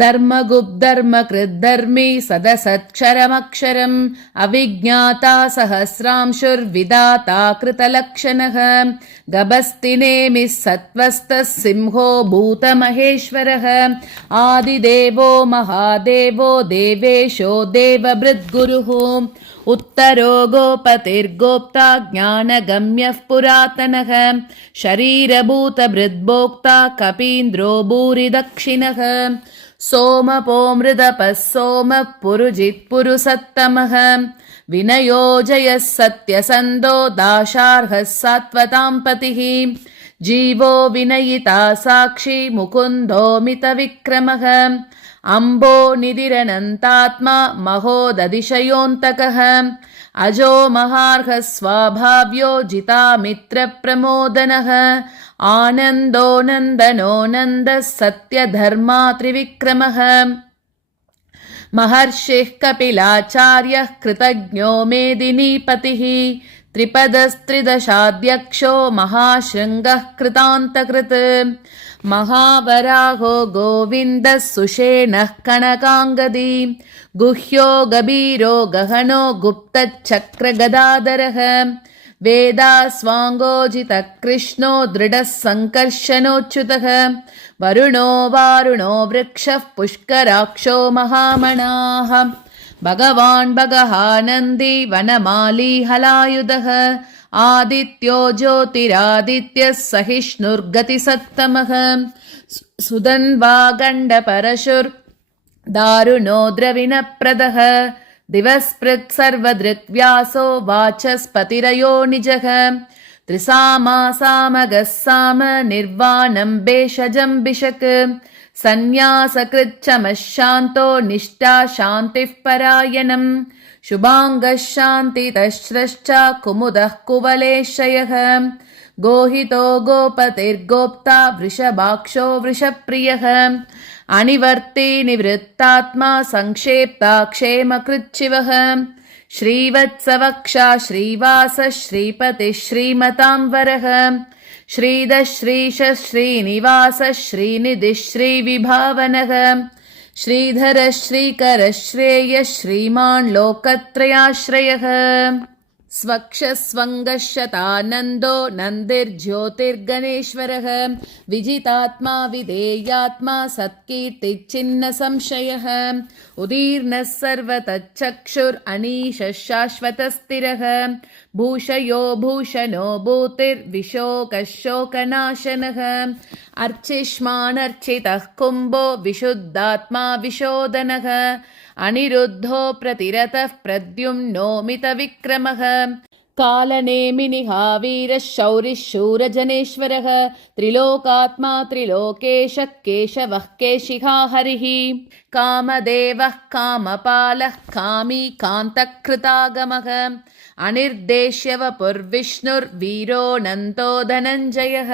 धर्मगुप्धर्मकृद्धर्मी सदसत्क्षरमक्षरम् अविज्ञाता सहस्रांशुर्विदाता कृतलक्षणः गभस्तिनेमिः सत्त्वस्तः सिंहो भूतमहेश्वरः आदिदेवो महादेवो देवेशो देवभृद्गुरुः उत्तरो गोपतिर्गोप्ता ज्ञानगम्यः पुरातनः शरीरभूतभृद्भोक्ता कपीन्द्रो भूरिदक्षिणः सोमपो मृदपः सोमः पुरुजित्पुरुसत्तमः विनयो जयः सत्यसन्धो दाशार्हः सात्वतां पतिः जीवो विनयिता साक्षी मुकुन्दो मितविक्रमः अम्बो निधिरनन्तात्मा महोदधिशयोऽन्तकः अजो महार्हः स्वाभाव्यो जितामित्रप्रमोदनः आनन्दो नन्दनो नन्दः सत्यधर्मा त्रिविक्रमः महर्षिः कपिलाचार्यः कृतज्ञो मेदिनीपतिः त्रिपदस्त्रिदशाध्यक्षो महाशृङ्गः कृतान्तकृत् महावराहो गोविन्दः सुषेणः कनकाङ्गदी गुह्यो गभीरो गहनो गुप्तचक्रगदाधरः वेदास्वाङ्गोजितः कृष्णो दृढः सङ्कर्षणोच्युतः वरुणो वारुणो वृक्षः पुष्कराक्षो महामणाः भगवान् भगहानन्दी वनमाली हलायुधः आदित्यो ज्योतिरादित्यः सहिष्णुर्गतिसत्तमः सुधन्वागण्डपरशुर्दारुणो द्रविणप्रदः दिवस्पृक् सर्वदृक्व्यासो वाचस्पतिरयो निजः त्रिसामासामगः साम निर्वाणं भेषजं भिषक् सन्न्यासकृच्छमः शान्तो निष्ठा शान्तिः परायणम् शुभाङ्गः शान्तितश्रश्च कुमुदः कुवलेशयः गोहितो गोपतिर्गोप्ता वृषभाक्षो वृषप्रियः अनिवर्ती निवृत्तात्मा संक्षेप्ता क्षेमकृच्छिवः श्रीवत्सवक्षा श्रीवासः श्रीपतिः श्रीमतांवरः श्रीधः श्रीशः श्रीनिवासः श्रीनिधिः श्रीविभावनः श्रीधरः श्रीकरः श्रेयः श्रीमान् लोकत्रयाश्रयः स्वक्षस्वङ्गः शतानन्दो नन्दिर्ज्योतिर्गणेश्वरः विजितात्मा विधेयात्मा सत्कीर्तिच्चिन्न संशयः उदीर्णः सर्वतच्चक्षुरनीशः शाश्वतस्थिरः भूषयो भूषणो भूतिर्विशोकः शोकनाशनः अर्चिष्मानर्चितः कुम्भो विशुद्धात्मा विशोदनः अनिरुद्धो प्रतिरतः प्रद्युम्नो मितविक्रमः कालनेमिनिहावीरः शौरिः शूरजनेश्वरः त्रिलोकात्मा त्रिलोकेशः केशवः केशिहा हरिः कामदेवः कामपालः कामी कान्तकृतागमः अनिर्देश्य वपुर्विष्णुर्वीरो नन्दो धनञ्जयः